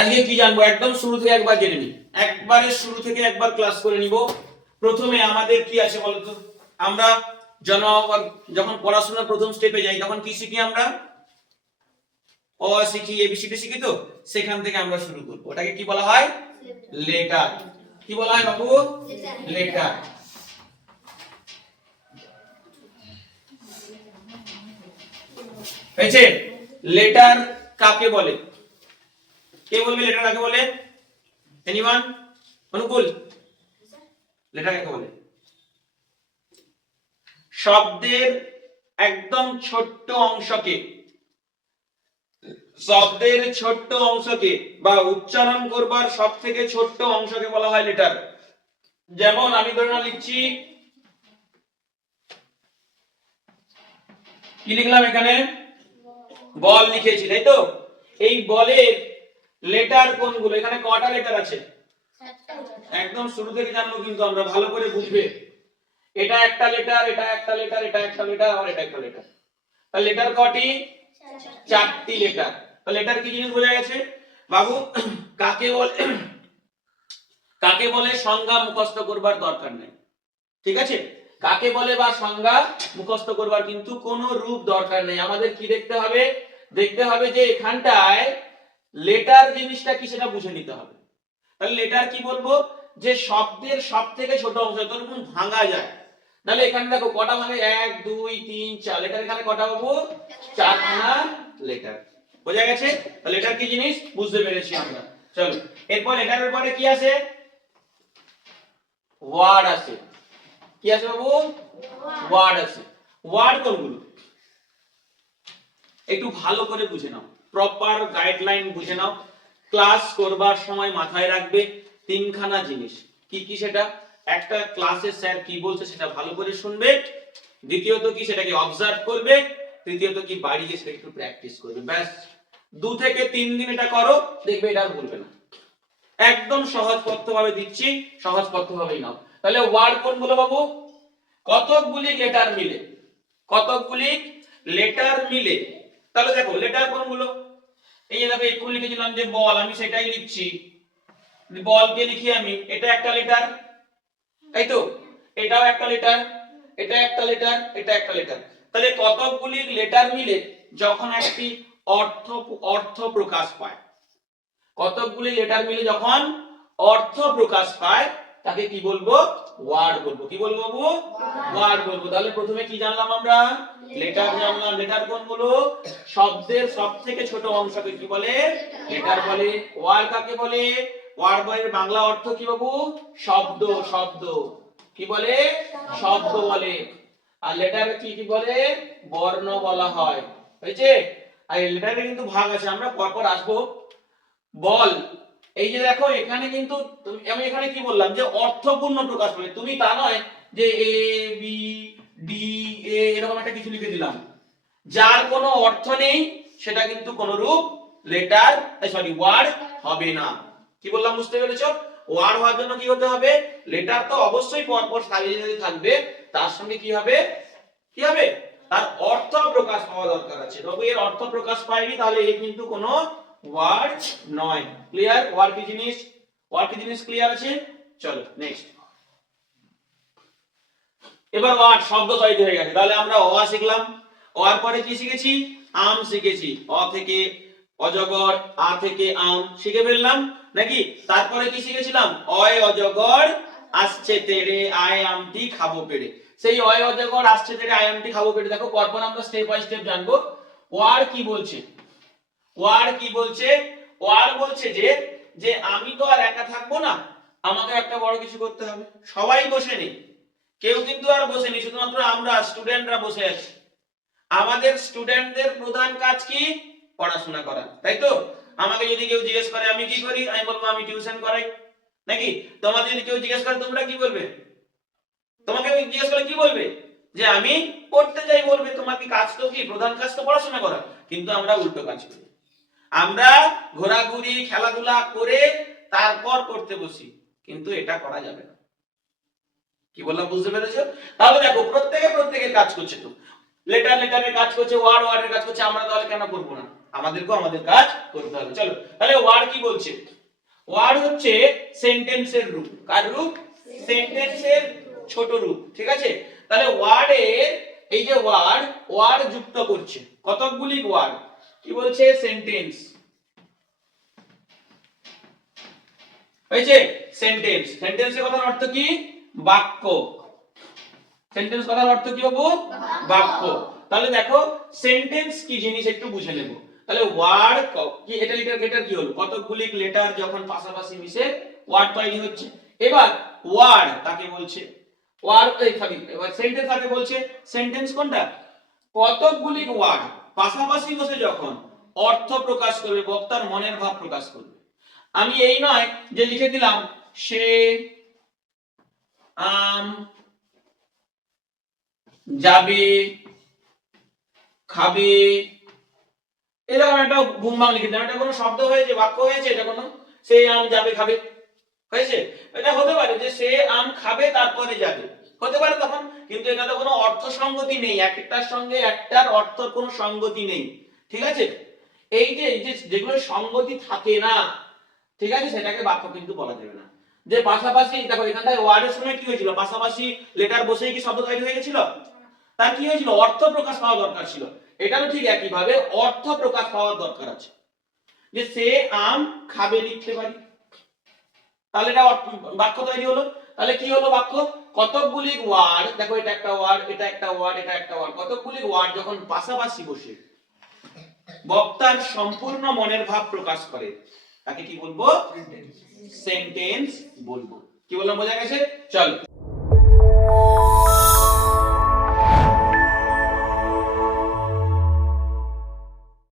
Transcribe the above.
আজকে কি জানবো একদম শুরু থেকে একবার জেনে নিই, একবারে শুরু থেকে একবার ক্লাস করে নিব। প্রথমে আমাদের কি আছে বলতো, আমরা যখন পড়াশোনার প্রথম স্টেপে যাই তখন কি শিখি আমরা? অ শিখি, এবিসিডি শিখি, তো সেখান থেকে আমরা শুরু করব। ওটাকে কি বলা হয়? লেটার। কি বলা হয় বাবু? লেটার। হয়েছে? লেটার কাকে বলে? কে বলবে লেটার কাকে বলে? এনিওয়ান? অনুকূল, লেটার কাকে বলে? শব্দের একদম ছোট্ট অংশকে, শব্দের ছোট্ট অংশকে বা উচ্চারণ করবার সব থেকে ছোট্ট অংশকে বলা হয় লেটার। যেমন আমি ধরে নাও লিখছি, কি লিখলাম এখানে? বল লিখেছি, তাই তো? এই বলের লেটার কোনগুলো? এখানে কটা লেটার আছে? একদম শুরু থেকে জানবো কিন্তু আমরা, ভালো করে বুঝবে। এটা একটা লেটার, এটা একটা লেটার, এটা একটা লেটার, আর এটা একটা লেটার। তাহলে লেটার কটি? চারটি লেটার। তাহলে লেটার কি জিনিস বোঝা গেছে বাবু? কাকে বলে, কাকে বলে সংজ্ঞা মুখস্থ করবার দরকার নেই, ঠিক আছে? কাকে বলে বা সংজ্ঞা মুখস্থ করবার কিন্তু কোনো রূপ দরকার নেই। আমাদের কি দেখতে হবে? দেখতে হবে যে এখানটায় লেটার জিনিসটা কি সেটা বুঝে নিতে হবে। তাহলে লেটার কি বলবো? যে শব্দের সব থেকে ছোট অংশ যতটুকু ভাঙা যায়। তাহলে এখানে দেখো কটা ভাঙে? 1 2 3 4 লেটার। এখানে কটা বাবু? 4খানা লেটার। বোঝা গেছে? তাহলে লেটার কি জিনিস বুঝতে পেরেছি আমরা। চলো এরপর লেটারের পরে কি আছে? ওয়ার্ড আছে। কি আছে বাবু? ওয়ার্ড আছে। ওয়ার্ড কোনগুলো? একটু ভালো করে বুঝে নাও, প্রপার গাইডলাইন বুঝে নাও। ক্লাস করবার সময় মাথায় রাখবে তিনখানা জিনিস। কি কি সেটা? একটা, ক্লাসে স্যার কি বলছে সেটা ভালো করে শুনবে। দ্বিতীয়ত কি, সেটাকে অবজার্ভ করবে। তৃতীয়ত কি, বাড়ি গিয়ে সেটা একটু প্র্যাকটিস করবে। ব্যাস 2 থেকে 3 দিন এটা করো, দেখবে এটা আর ভুলবে না। একদম সহজ পদ্ধতিভাবে দিচ্ছি, সহজ পদ্ধতিভাবেই নাও। তাহলে ওয়ার্ড কোনগুলো বাবু? কতকগুলি লেটার মিলে, কতকগুলি লেটার মিলে। তাহলে দেখো লেটার কোনগুলো? এই যে দেখো একটু লিখেছিলাম যে বল, আমি সেটাই লিখছি। বলকে লিখি আমি, এটা একটা লেটার, তাই তো? এটাও একটা লেটার, এটা একটা লেটার, এটা একটা লেটার। তাহলে কতকগুলি লেটার মিলে যখন একটি অর্থ অর্থ প্রকাশ পায়, কতকগুলি লেটার মিলে যখন অর্থ প্রকাশ পায় তাকে কি বলবো? ওয়ার্ড বলবো। কি বলবো বাবু? ওয়ার্ড বলবো। তাহলে প্রথমে কি জানলাম আমরা? লেটার জানলাম। লেটার কোনগুলো? শব্দের সবথেকে ছোট অংশকে কি বলে? লেটার বলে। ওয়ার্ড কাকে বলে? ওয়ার্ড এর বাংলা অর্থ কি বাবু? শব্দ। শব্দ কি বলে? শব্দ বলে। আর লেটার কি কি বলে? বর্ণ বলা হয়। হয়েছে? আর লেটারে কিন্তু ভাগ আছে, আমরা পরপর আসবো। বল, এই যে দেখো এখানে কিন্তু আমি এখানে কি বললাম যে অর্থপূর্ণ প্রকাশ পাবে। তুমি তা নয় যে এ বি ডি এ এরকম একটা কিছু লিখে দিলাম, যার কোনো অর্থ নেই সেটা কিন্তু কোন রূপ লেটার সরি ওয়ার্ড হবে না। কি বললাম বুঝতে পেরেছো? ওয়ার্ড হওয়ার জন্য কি হতে হবে? লেটার তো অবশ্যই পরপর সাজিয়ে থাকবে, তার সঙ্গে কি হবে? কি হবে? তার অর্থ প্রকাশ পাওয়া দরকার আছে। তবে এর অর্থ প্রকাশ পায়নি তাহলে এ কিন্তু কোনো ওয়ার্ড নয়। ক্লিয়ার? ওয়ার্ড কি জিনিস, ওয়ার্ড কি জিনিস ক্লিয়ার আছে? চলো নেক্সট। এবার ওয়ার্ড শব্দ তৈরি হয়ে গেছে। তাহলে আমরা অ শিখলাম, অ এর পরে কি শিখেছি? আম শিখেছি। অ থেকে অজগর, আ থেকে আম শিখে ফেললাম নাকি? তারপরে কি শিখেছিলাম? অয় অজগর আসছে তেড়ে আয় আমটি খাবো পেড়ে। সেই অয় অজগর আসছে তেড়ে আয় আমটি খাবো পেড়ে। দেখো পরপর আমরা স্টেপ বাই স্টেপ জানবো। ওয়ার্ড কি বলছে? ওয়ার্ড কি বলছে? ওয়ার্ড বলছে যে যে আমি তো আর একা থাকবো না, আমাকে একটা বড় কিছু করতে হবে। সবাই বসে নেই, কেউ কিন্তু আর বসে নেই, শুধুমাত্র আমরা স্টুডেন্টরা বসে আছি। আমাদের স্টুডেন্টদের প্রধান কাজ কি? পড়াশোনা করা, তাই তো? আমাকে যদি কেউ জিজ্ঞেস করে আমি কি করি, আমি বলবো আমি টিউশন করাই, নাকি? তোমাদের যদি কেউ জিজ্ঞেস করে তোমরা কি বলবে? তোমাকে আমি জিজ্ঞেস করে কি বলবে? যে আমি পড়তে যাই বলবে। তোমার কি কাজ তো কি? প্রধান কাজ তো পড়াশোনা করা। কিন্তু আমরা উল্টো কাজ করি, আমরা ঘোরাঘুরি খেলাধুলা করে তারপর পড়তে বসি, কিন্তু এটা করা যাবে না। কি বললাম বুঝতে পেরেছো? তাহলে দেখো প্রত্যেকের কাজ করছে, তো লেটারের কাজ করছে, ওয়ার্ডের কাজ করছে, আমরা তাহলে কেন করব না? আমাদেরকেও আমাদের কাজ করতে হবে। চলো তাহলে ওয়ার্ড কি বলছে? ওয়ার্ড হচ্ছে সেন্টেন্সের রূপ। কার রূপ? সেন্টেন্সের ছোট রূপ, ঠিক আছে? তাহলে ওয়ার্ডের এই যে ওয়ার্ড যুক্ত করছে কতকগুলি ওয়ার্ড, কি বলছে? সেন্টেন্স হয়েছে। সেন্টেন্সের কথার অর্থ কি? বাক্য। সেন্টেন্স কথার অর্থ কি বাবু? বাক্য। তাহলে দেখো সেন্টেন্স কি জিনিস একটু বুঝে নেব। তাহলে ওয়ার্ড কি, এটা কি হলো? কতকগুলি লেটার যখন পাশাপাশি মিশে ওয়ার্ড তৈরি হচ্ছে। এবার ওয়ার্ড কাকে বলছে? ওয়ার্ড এবার সেন্টেন্স কাকে বলছে? সেন্টেন্স কোনটা? কতকগুলি ওয়ার্ড পাশাপাশি বসে যখন অর্থ প্রকাশ করবে, বক্তার মনের ভাব প্রকাশ করবে। আমি এই নয় যে লিখে দিলাম সে আম যাবে খাবে, এরকম একটা বুমবাং লিখে দিলাম। এটা কোনো শব্দ হয়েছে, বাক্য হয়েছে? এটা কোনো? সে আম যাবে খাবে হয়েছে? এটা হতে পারে যে সে আম খাবে তারপরে যাবে, হতে পারে তখন, কিন্তু এটাতে কোনো অর্থ সঙ্গতি নেই, একটার সঙ্গে একটার অর্থের কোনো সঙ্গতি নেই, ঠিক আছে? এই যে যেগুলো সঙ্গতি থাকে না, ঠিক আছে, সেটাকে বাক্য কিন্তু বলা যাবে না। যে পাশাপাশি দেখো এখানটায় ওয়ার্ডের সময় কি হয়েছিল? পাশাপাশি লেটার বসেই কি শব্দ তৈরি হয়ে গেছিল? তার কি হয়েছিল? অর্থ প্রকাশ পাওয়া দরকার ছিল। এটাও ঠিক একই ভাবে অর্থ প্রকাশ পাওয়ার দরকার আছে। যে সে আম খাবে লিখতে পারি, তাহলে এটা বাক্য তৈরি হলো। তাহলে কি হলো বাক্য? কতকগুলি ওয়ার্ড, দেখো এটা একটা ওয়ার্ড, এটা একটা ওয়ার্ড, এটা একটা ওয়ার্ড, কতকগুলি ওয়ার্ড যখন পাশাপাশি বসে বক্তার সম্পূর্ণ মনের ভাব প্রকাশ করে তাকে কি বলবো? সেন্টেন্স বলবো। কি বললাম, বোঝা গেছে? চলো।